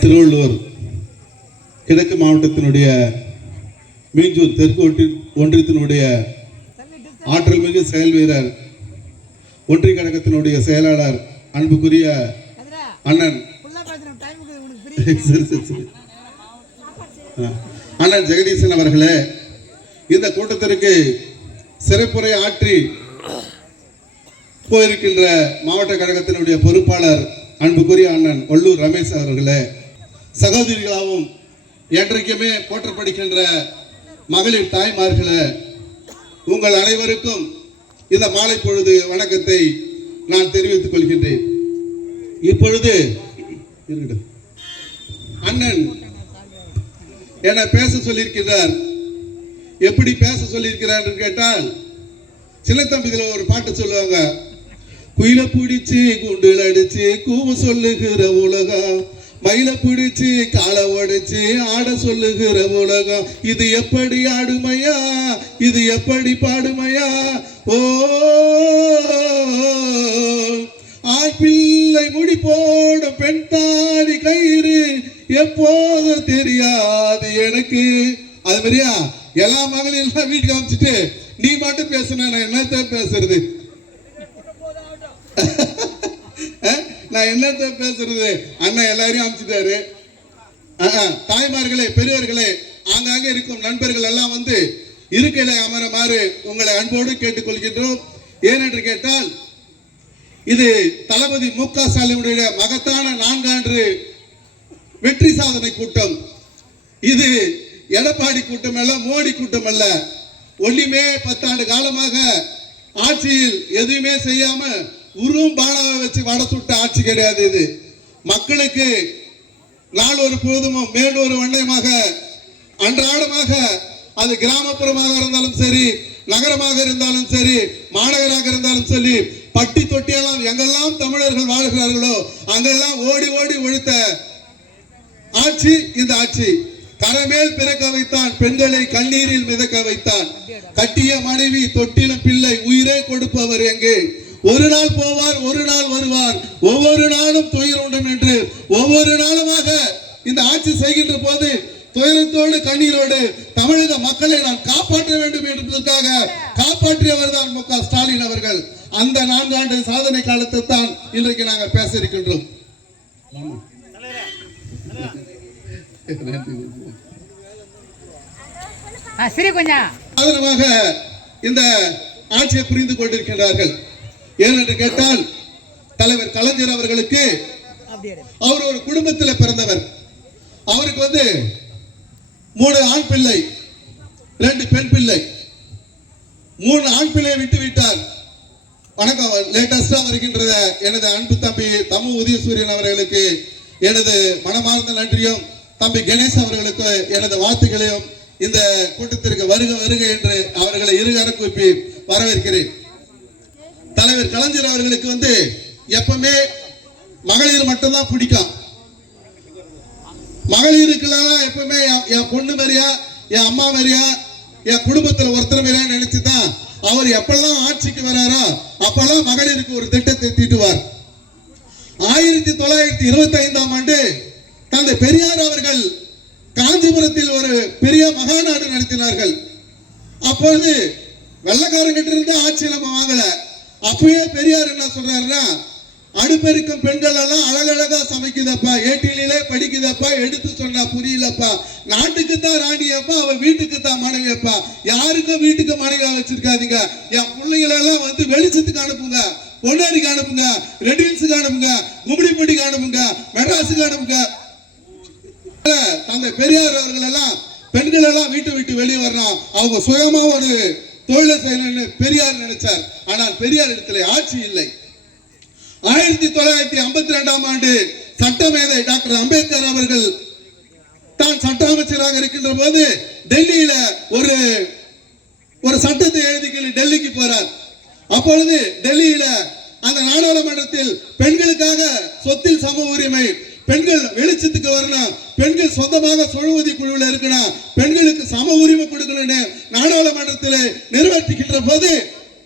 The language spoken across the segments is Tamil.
திருவள்ளூர் கிழக்கு மாவட்டத்தினுடைய மீஞ்சூர் தெற்கு ஒன்றியத்தினுடைய ஆற்றல் மிகு செயல் வீரர், ஒன்றிய கழகத்தினுடைய செயலாளர், அன்புக்குரிய அண்ணன் அண்ணன் ஜெகதீசன் அவர்களே, இந்த கூட்டத்திற்கு சிறப்புரை ஆற்றி போயிருக்கின்ற மாவட்ட கழகத்தினுடைய பொறுப்பாளர் அன்புக்குரிய அண்ணன் ஒல்லூர் ரமேஷ் அவர்களே, சகோதரிகளாகவும் என்றைக்குமே போற்றப்படுகின்ற மகளிர் தாய்மார்களே, உங்கள் அனைவருக்கும் இந்த மாலை பொழுது வணக்கத்தை நான் தெரிவித்துக் கொள்கின்றேன். இப்பொழுது அண்ணன் என பேச சொல்லியிருக்கிறார். எப்படி பேச சொல்லியிருக்கிறார் என்று கேட்டால், சின்னத்தம்பிதில் ஒரு பாட்டு சொல்லுவாங்க, குயில பிடிச்சு குண்டில் அடிச்சு கூவ சொல்லுகிற உலகம், மயில பிடிச்சு காலை உடைச்சு ஆட சொல்லுகிற உலகம், இது எப்படி ஆடுமையா, இது எப்படி பாடுமையா, ஓ ஆப்பிள்ளை முடி போட பெண் தாடி கயிறு எப்போது தெரியாது எனக்கு. அது மாதிரியா எல்லா மகளையும் வீட்டுக்கு அமைச்சிட்டு நீ மட்டும் பேசுன, நான் என்னத்த பேசுறது, நான் என்னத்த பேசுறது. அண்ணன் எல்லாரையும் அமைச்சிட்டாரு. தாய்மார்களே, பெரியவர்களே, ஆங்காங்கே இருக்கும் நண்பர்கள் எல்லாம் வந்து இருக்கையில அமருமாறு உங்களை அன்போடு கேட்டுக்கொள்கின்றோம். ஏனென்று கேட்டால், இது தளபதி மு.க. ஸ்டாலினுடைய மகத்தான 4 ஆண்டு வெற்றி சாதனை கூட்டம். இது எடப்பாடி கூட்டம் அல்ல, மோடி கூட்டம் அல்ல. ஒன்றுமே 10 ஆண்டு காலமாக ஆட்சியில் எதுவுமே செய்யாம உருவம் பானாவை வச்சு வட சுட்ட ஆட்சி கிடையாது. இது மக்களுக்கு நாள் ஒரு பொழுதும் மேல் ஒரு வண்ணயமாக அன்றாடமாக, அது கிராமப்புறமாக இருந்தாலும் சரி, நகரமாக இருந்தாலும் சரி, மாநகராக இருந்தாலும் சரி, பட்டி தொட்டியெல்லாம் எங்கெல்லாம் தமிழர்கள் வாழ்கிறார்களோ அங்கெல்லாம் ஓடி ஓடி ஒழித்த ஆட்சி இந்த ஆட்சி. கரமேல் பிறக்க வைத்தான், பெண்களை கண்ணீரில் மிதக்க வைத்தான், கட்டிய மனைவி தொட்டிலும் பிள்ளை உயிரே கொடுப்பவர் எங்கே, ஒரு நாள் போவார் ஒரு நாள் வருவார், ஒவ்வொரு நாளும் துயர் உண்டும் என்று ஒவ்வொரு நாளுமாக இந்த ஆட்சி செய்கின்ற போது துயரத்தோடு கண்ணீரோடு தமிழக மக்களை நான் காப்பாற்ற வேண்டும் என்பதற்காக காப்பாற்றியவர் தான் மு.க. ஸ்டாலின் அவர்கள். அந்த 4 ஆண்டு சாதனை காலத்தை தான் இன்றைக்கு நாங்கள் பேச இருக்கின்றோம். சாதனமாக இந்த ஆட்சியை புரிந்து கொண்டிருக்கின்றார்கள். ஏனென்று கேட்டால், தலைவர் கலைஞர் அவர்களுக்கு அவர் ஒரு குடும்பத்தில் பிறந்தவர். அவருக்கு வந்து 3 ஆண் பிள்ளை, 2 பெண் பிள்ளை. 3 ஆண் பிள்ளையை விட்டு விட்டார். வணக்கம். லேட்டஸ்டா வருகின்ற எனது அன்பு தம்பி தமு உதயசூரியன் அவர்களுக்கு எனது மனமார்ந்த நன்றியும், தம்பி கணேஷ் அவர்களுக்கு எனது வாழ்த்துக்களையும், இந்த கூட்டத்திற்கு வருக வருக என்று அவர்களை இருகர கூப்பி வரவேற்கிறேன். தலைவர் கலைஞர் அவர்களுக்கு வந்து எப்பவுமே மகளிர் மட்டும்தான் பிடிக்கும். மகளிருக்குலாம் எப்பவுமே என் பொண்ணு மாதிரியா, என் அம்மா மாதிரியா, என் குடும்பத்தில் ஒருத்தர் மாதிரியா நினைச்சுதான் அவர் எப்பெல்லாம் ஆட்சிக்கு வராரோ அப்பெல்லாம் மகளிருக்கு ஒரு திட்டத்தை தீட்டுவார். 1925ஆம் ஆண்டு தந்தை பெரியார் அவர்கள் காஞ்சிபுரத்தில் ஒரு பெரிய மகாநாடு நடத்தினார்கள். அப்பொழுது வெள்ளக்காரங்கிட்ட இருந்து ஆட்சி நம்ம வாங்கல. அப்பவே பெரியார் என்ன சொல்றாருன்னா, அடுப்பெருக்கும் பெண்கள் எல்லாம் அழகழகா சமைக்குதப்பா, ஏட்டிலே படிக்குதப்பா, எடுத்து சொன்னா புரியலப்பா, நாட்டுக்கு தான் ராணியப்பா, அவ வீட்டுக்கு தான் மனைவியப்பா, யாருக்கும் வீட்டுக்கு மனைவியா வச்சிருக்காதீங்க, என் பிள்ளைங்களை எல்லாம் வந்து வெளிச்சத்துக்கு அனுப்புங்க, பொன்னாடிக்கு அனுப்புங்க, ரெட்டில்ஸுக்கு அனுப்புங்க, கும்மிடிப்பட்டிக்கு அனுப்புங்க, மெட்ராஸுக்கு அனுப்புங்க. தந்தை பெரியார் அவர்கள் எல்லாம் பெண்கள் எல்லாம் வீட்டை விட்டு வெளியே வரணும், அவங்க சுயமா ஒரு தொழிலை செய்யணும்னு பெரியார் நினைச்சார். ஆனால் பெரியார் இடத்துல ஆட்சி இல்லை. 1952ஆம் ஆண்டு சட்டமேதை டாக்டர் அம்பேத்கர் அவர்கள் தான் சட்ட அமைச்சராக இருக்கின்ற போது டெல்லியில ஒரு சட்டத்தை எழுதி டெல்லிக்கு போறார். அப்பொழுது டெல்லியில அந்த நாடாளுமன்றத்தில் பெண்களுக்காக சொத்தில் சம உரிமை, பெண்கள் வெளிச்சத்துக்கு வரணும், பெண்கள் சொந்தமாக சுழவதி குழுவில் இருக்கணும், பெண்களுக்கு சம உரிமை கொடுக்கணும்னு நாடாளுமன்றத்தில் நிறைவேற்றுகின்ற போது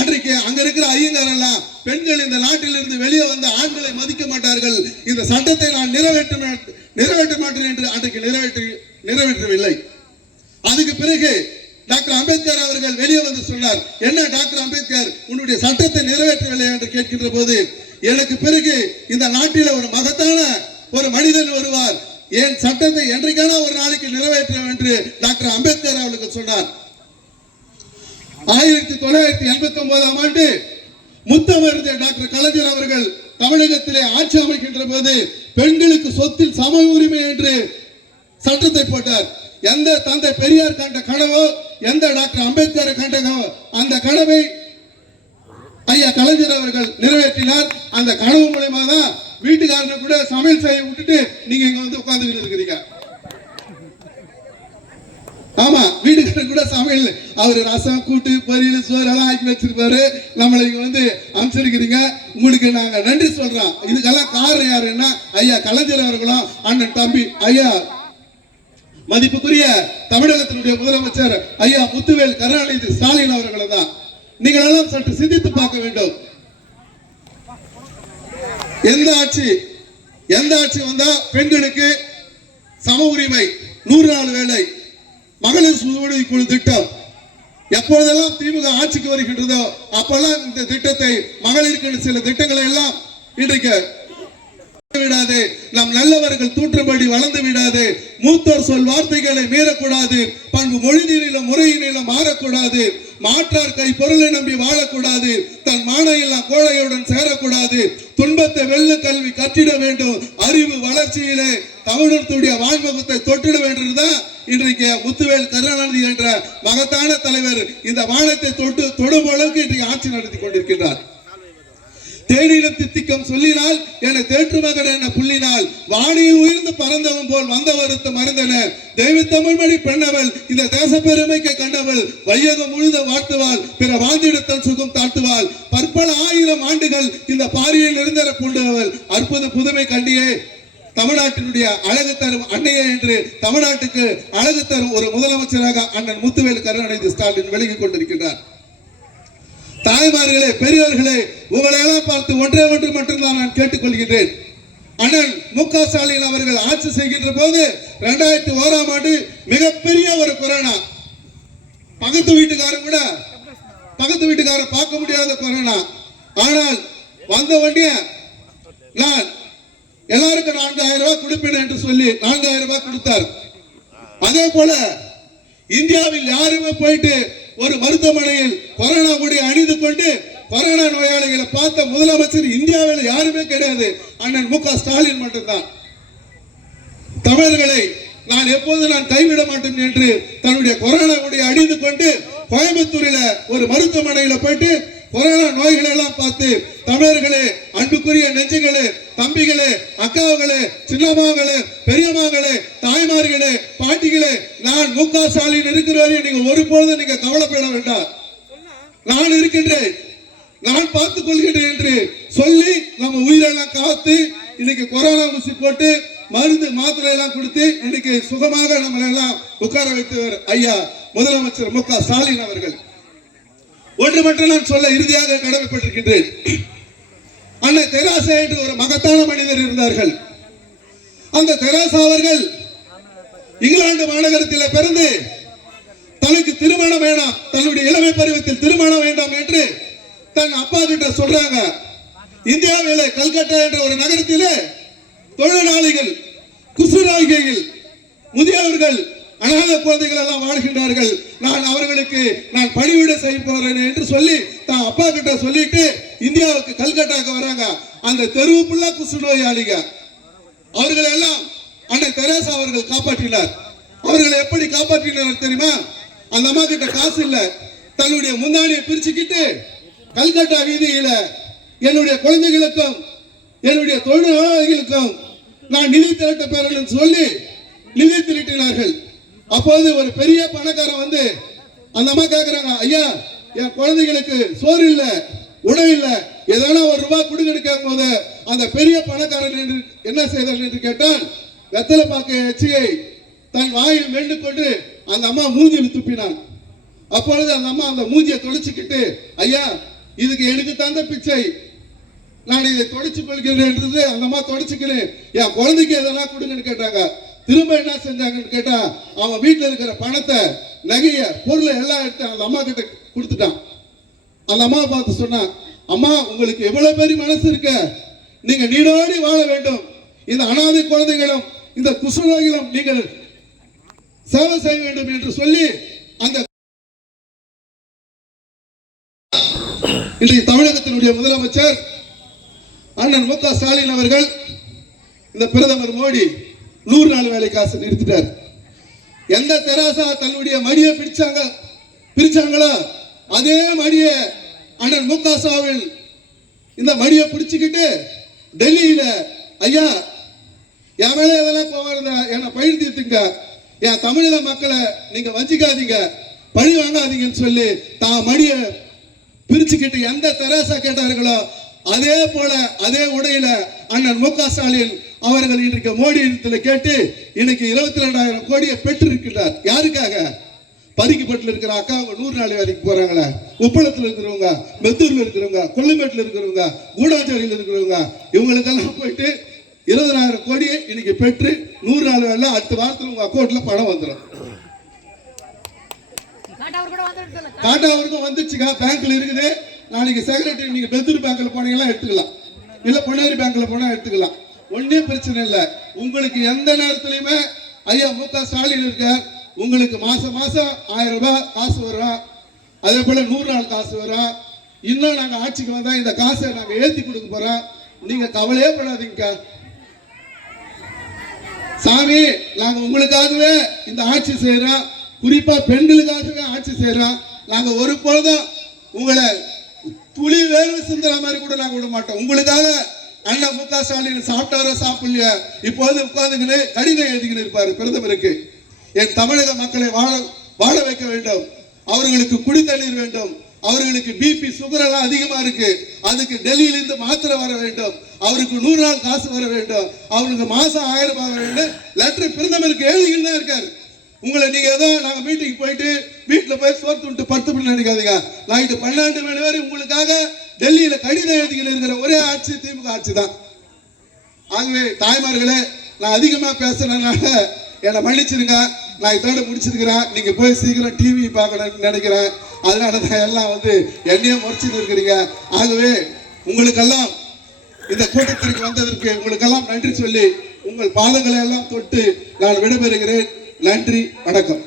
அன்றைக்கு அங்க இருக்கிற ஐயங்கார் எல்லாம், பெண்கள் இந்த நாட்டில் இருந்து வெளியே வந்த ஆண்களை மதிக்க மாட்டார்கள், இந்த சட்டத்தை நான் நிறைவேற்ற மாட்டேன் என்று அன்றைக்கு நிறைவேற்றவில்லை. அதுக்கு பிறகு டாக்டர் அம்பேத்கர் அவர்கள் வெளியே வந்து சொன்னார், என்ன டாக்டர் அம்பேத்கர் உன்னுடைய சட்டத்தை நிறைவேற்றவில்லை என்று கேட்கின்ற போது, எனக்கு பிறகு இந்த நாட்டில் ஒரு மகத்தான ஒரு மனிதன் வருவார், என் சட்டத்தை என்றைக்கான ஒரு நாளைக்கு நிறைவேற்றும் என்று டாக்டர் அம்பேத்கர் அவர்கள் சொன்னார். 1989ஆம் ஆண்டு முத்தமிழ் டாக்டர் கலைஞர் அவர்கள் தமிழகத்திலே ஆட்சி அமைக்கின்ற போது பெண்களுக்கு சொத்தில் சம உரிமை என்று சட்டத்தை போட்டார். எந்த தந்தை பெரியார் கண்ட கனவோ, எந்த டாக்டர் அம்பேத்கர் கண்டனோ அந்த கனவை ஐயா கலைஞர் அவர்கள் நிறைவேற்றினார். அந்த கனவு மூலமா தான் வீட்டுக்காரனை கூட சமையல் செய்ய விட்டுட்டு நீங்க இங்க வந்து உட்கார்ந்துட்டு இருக்கிறீங்க. ஆமா, வீட்டுக்காரன் கூட சமையல் அவர் ரசம் கூட்டு பொரியல் சோறு எல்லாம் ஆக்கி வச்சிருப்பாரு. நம்மளை இங்க வந்து அமைச்சிருக்கிறீங்க, உங்களுக்கு நாங்க நன்றி சொல்றோம். இதுக்கெல்லாம் காரணம் யாருன்னா ஐயா கலைஞர் அவர்களும் அண்ணன் தம்பி ஐயா மதிப்புக்குரிய தமிழகத்தினுடைய முதலமைச்சர் ஐயா முத்துவேல் கருணாநிதி ஸ்டாலின் அவர்களை தான். நீங்கள் எல்லாம் சற்று சிந்தித்து பார்க்க வேண்டும். எந்த ஆட்சி வந்தா பெண்களுக்கு சம உரிமை, 100 நாள் வேலை, மகளிர் சுய குழு திட்டம், எப்பொழுதெல்லாம் திமுக ஆட்சிக்கு வருகின்றதோ அப்பெல்லாம் இந்த திட்டத்தை, மகளிருக்கு சில திட்டங்களை எல்லாம் இன்றைக்கு விடாது, நம் நல்லவர்கள் தூற்றும்படி வளர்ந்து விடாது, மூத்தோர் சொல் வார்த்தைகளை மீறக்கூடாது, பண்பு மொழியிலும் முறையிலும் மாறக்கூடாது, மாற்றார் கை பொருளை நம்பி வாழக்கூடாது, தன் மானையெல்லாம் கோழையுடன் சேரக்கூடாது, துன்பத்தை வெள்ள கல்வி கற்றிட வேண்டும், அறிவு வளர்ச்சியிலே தமிழகத்துடைய வான்முகத்தை தொட்டிட வேண்டியதுதான் இன்றைக்கு முத்துவேல் கருணாநிதி என்ற மகத்தான தலைவர் இந்த வானத்தை தொடும் அளவுக்கு இன்றைக்கு ஆட்சி நடத்தி கொண்டிருக்கின்றார். தேனிலும் தித்திக்கம் சொல்லினால் என தேற்று மகன் என புள்ளினால் வானியில் உயர்ந்து பறந்தவன் போல் வந்த வருத்த மறந்தன தெய்வ தமிழ் மொழி பெண்ணவள் இந்த தேச பெருமைக்கு கண்டவள் வையகம் முழுத வாழ்த்துவாள் பிற வாழ்ந்திடத்தன் சுகம் தாழ்த்துவாள் பற்பல 1000 ஆண்டுகள் இந்த பாரியில் நிரந்தர பூண்டவள் அற்புத புதுமை கண்டியே தமிழ்நாட்டினுடைய அழகு தரும் அன்னையே என்று தமிழ்நாட்டுக்கு அழகு தரும் ஒரு முதலமைச்சராக அண்ணன் முத்துவேல் கருணாநிதி ஸ்டாலின் விலகிக் கொண்டிருக்கின்றார். தாய்மார்களே, பெரியவர்களே, உங்களை எல்லாம் பார்த்து ஒன்று மட்டும்தான் நான் கேட்டுக்கொள்கின்றேன். அண்ணன் மு.க. ஸ்டாலின் அவர்கள் ஆட்சி செய்கின்ற போது 2001ஆம் ஆண்டு மிகப்பெரிய ஒரு கொரோனா, பக்கத்து வீட்டுக்காரன் பார்க்க முடியாத கொரோனா. ஆனால் வந்த உடனே நான் எல்லாருக்கும் 4000 ரூபாய் கொடுப்பேன் என்று சொல்லி 4000 ரூபாய் கொடுத்தார். அதே போல இந்தியாவில் யாருமே போயிட்டு ஒரு மருத்துவமனையில் கொரோனா கொடி அணிந்து கொண்டு கொரோனா நோயாளிகளை பார்த்த முதலமைச்சர் இந்தியாவில் யாருமே கிடையாது, அண்ணன் மு.க. ஸ்டாலின் மட்டும்தான். தமிழர்களை நான் கைவிட மாட்டேன் என்று தன்னுடைய கொரோனா கொடி அணிந்து கொண்டு கோயம்புத்தூரில் ஒரு மருத்துவமனையில் போயிட்டு கொரோனா நோய்களை எல்லாம் பார்த்து தமிழர்களே, அன்புக்குரிய நெஞ்சுகளே, தம்பிகளே, அக்காவுகளே, சின்னம்மாங்களே, பெரியம்மாங்களே, தாய்மார்களே, பாட்டிகளே, நான் மு.க. ஸ்டாலின் இருக்கிறவரை நீங்க ஒருபொழுதும் நீங்க கவலைப்பட வேண்டாம், நான் இருக்கின்றேன், நான் பார்த்துக் கொள்கிறேன் என்று சொல்லி நம்ம உயிரெல்லாம் காத்து இன்னைக்கு கொரோனா ஊசி போட்டு மருந்து மாத்திரை எல்லாம் கொடுத்து இன்னைக்கு சுகமாக நம்மளை எல்லாம் உட்கார வைத்தவர் ஐயா முதலமைச்சர் மு.க. ஸ்டாலின் அவர்கள். ஒன்று மட்டும் நான் சொல்ல இறுதியாக கடமைப்பட்டிருக்கின்றேன். அண்ணன் தெரசா என்று ஒரு மகத்தான மனிதர் இருந்தார்கள். அந்த தெரசா அவர்கள் இங்கிலாந்து மாநகரத்தில் பிறந்து தனக்கு திருமணம் வேண்டாம், தன்னுடைய இளமை பருவத்தில் திருமணம் வேண்டாம் என்று தன் அப்பா கிட்ட சொல்றாங்க. இந்தியாவிலே கல்கட்டா என்ற ஒரு நகரத்திலே தொழிலாளிகள், குசுராகிகள், முதியவர்கள், அநாத குழந்தைகள் எல்லாம் வாழ்கின்றார்கள். நான் அவர்களுக்கு பணிவிடை செய்ய போறேன் என்று சொல்லி தான் அப்பா கிட்ட சொல்லிட்டு இந்தியாவுக்கு கல்கட்டாக்கு வராங்க. அந்த தெருவு ஃபுல்லா குசு நோயாளிக. அவர்கள் எல்லாம் அண்ணன் தெரசா அவர்கள் காப்பாற்றினார். அவர்களை எப்படி காப்பாற்றினார் தெரியுமா? அந்த அம்மா கிட்ட காசு இல்ல, தன்னுடைய முந்தானியை பிரிச்சுக்கிட்டு கல்கட்டா வீதியில என்னுடைய குழந்தைகளுக்கும் என்னுடைய தொழிலாளர்களுக்கும் நான் நிதி திரட்ட பெறணும் சொல்லி நிதி திரட்டினார்கள். அப்போது ஒரு பெரிய பணக்காரன் வந்து அந்த அம்மா கேக்குறாங்க, ஐயா என் குழந்தைகளுக்கு சோறு இல்ல, உணவு இல்ல, ஏதான ₹1 கொடுங்கன்னு கேட்கும் போது அந்த பெரிய பணக்காரன் என்ன செய்தார் என்று கேட்டால் வெத்தலை பாக்க எச்சியை தன் வாயில் மென்று கொண்டு அந்த அம்மா மூஞ்சியில் துப்பினான். அப்பொழுது அந்த அம்மா அந்த மூஞ்சியை தொலைச்சுக்கிட்டு, ஐயா இதுக்கு எனக்கு தந்த பிச்சை, நான் இதை தொடச்சுக் கொள்கிறேன் அந்த அம்மா தொடச்சுக்கிறேன், என் குழந்தைக்கு எதனா கொடுங்கன்னு கேட்டாங்க. திரும்ப என்ன செஞ்சாங்கன்னு கேட்டா, அவன் வீட்டுல இருக்கிற பணத்தை, நகைய, பொருளை எல்லாம் எடுத்து அந்த அம்மா கிட்ட கொடுத்துட்டான். அந்த அம்மா பார்த்து சொன்னா, அம்மா உங்களுக்கு எவ்வளவு பெரிய மனசு இருக்க, நீங்க நீடோடி வாழ வேண்டும், இந்த அனாதை குழந்தைகளும் இந்த குஷ்டரோகிகளும் நீங்கள் சேவை செய்ய வேண்டும் என்று சொல்லி அந்த இன்றைய தமிழகத்தினுடைய முதலமைச்சர் அண்ணன் மு க ஸ்டாலின் அவர்கள் இந்த பிரதமர் மோடி 100 நாள் வேலை காசு நிறுத்திட்டார். எந்த தெராசா தன்னுடைய மடியை பிரிச்சாங்களோ அதே மடிய அண்ணன் மு க ஸ்டாலின் இந்த மடியை பிடிச்சுக்கிட்டு டெல்லியில, ஐயா என் மேல எதெல்லாம் போவாருந்த என்னை பயிர் தீர்த்துங்க, என் தமிழக மக்களை நீங்க வஞ்சிக்காதீங்க, பழி வாங்காதீங்கன்னு சொல்லி தான் மடிய பிரிச்சுக்கிட்டு எந்த தெராசா கேட்டார்களோ அதே போல அதே உடையில அண்ணன் மு க ஸ்டாலின் அவர்கள் இன்றைக்கு மோடி இடத்துல கேட்டு இன்னைக்கு 22,000 கோடியை பெற்று இருக்கிறார். யாருக்காக? பரிக்கப்பட்டில் இருக்கிற அக்கா 100 நாள் வேலைக்கு போறாங்களே, உப்பளத்தில் இருக்கிறவங்க, மெத்தூர்ல இருக்கிறவங்க, கொல்லிமேட்டில் இருக்கிறவங்க, கூடாஞ்சேரியில் இருக்கிறவங்க, இவங்களுக்கெல்லாம் போயிட்டு 20,000 கோடியை இன்னைக்கு பெற்று 100 நாள் வேலை அடுத்த வாரத்தில் உங்க அக்கௌண்ட்ல பணம் வந்துடும். காட்டாவருக்கும் வந்துச்சுங்க, பேங்க்ல இருக்குது. நாளைக்கு செக்ரட்டரி நீங்க பெத்தூர் பேங்க்ல போனீங்கன்னா எடுத்துக்கலாம், இல்ல பொன்னேரி பேங்க்ல போனா எடுத்துக்கலாம், ஒன்னும் பிரச்சனை இல்லை. உங்களுக்கு எந்த நேரத்திலுமே ஐயா மு க ஸ்டாலின் இருக்கார். உங்களுக்கு மாசம் 1000 ரூபாய் காசு வரும், அதே போல 100 நாள் காசு வரும். இன்னும் நாங்க ஆட்சிக்கு வந்தா இந்த காசை நாங்க ஏத்தி கொடுக்க போறோம், நீங்க கவலையே படாதீங்க சாமி. நாங்க உங்களுக்காகவே இந்த ஆட்சி செய்யறோம், குறிப்பா பெண்களுக்காகவே ஆட்சி செய்யறோம். நாங்க ஒரு பொழுதும் உங்களை துளி வேர்வை சிந்துற மாதிரி கூட நாங்க விட மாட்டோம். உங்களுக்காக அண்ணன் மு க ஸ்டாலின் சாப்பிட்டாரோ சாப்பிடலையா இப்போது உட்கார்ந்துக்கிட்டு கடிதம் எழுதிக்கிட்டு இருப்பாரு பிரதமருக்கு. என் தமிழக மக்களை வாழ வைக்க வேண்டும், அவர்களுக்கு குடி தண்ணீர் வேண்டும், அவர்களுக்கு பிபி சுகர் எல்லாம் அதிகமா இருக்கு, அதுக்கு டெல்லியிலிருந்து மாத்திரை வர வேண்டும், அவருக்கு 100 நாள் காசு வர வேண்டும், அவருக்கு மாசம் 1000 ரூபாய் வர வேண்டும். லெட்டர் பிரதமருக்கு எழுதிக்கிட்டு தான் இருக்காரு. உங்களை நீங்க ஏதோ நாங்க மீட்டிங் போயிட்டு வீட்டுல போய் சோறு துண்டு 10 மணி நினைக்காதீங்க. நைட்டு 12 மணி வரை உங்களுக்காக டெல்லியில கடிதம் எழுதிக்கிட்டு இருக்கிற ஒரே ஆட்சி திமுக ஆட்சி தான். ஆகவே தாய்மார்களே, நான் அதிகமா பேசுறதுனால என்னை மன்னிச்சிருங்க. நான் இதோட முடிச்சிருக்கிறேன். நீங்க போய் சீக்கிரம் டிவி பார்க்கணும்னு நினைக்கிறேன். அதனாலதான் எல்லாம் என்னையே முறைச்சிட்டு இருக்கிறீங்க. ஆகவே உங்களுக்கெல்லாம் இந்த கூட்டத்திற்கு வந்ததற்கு உங்களுக்கெல்லாம் நன்றி சொல்லி உங்கள் பாதங்களை எல்லாம் தொட்டு நான் விடைபெறுகிறேன். நன்றி, வணக்கம்.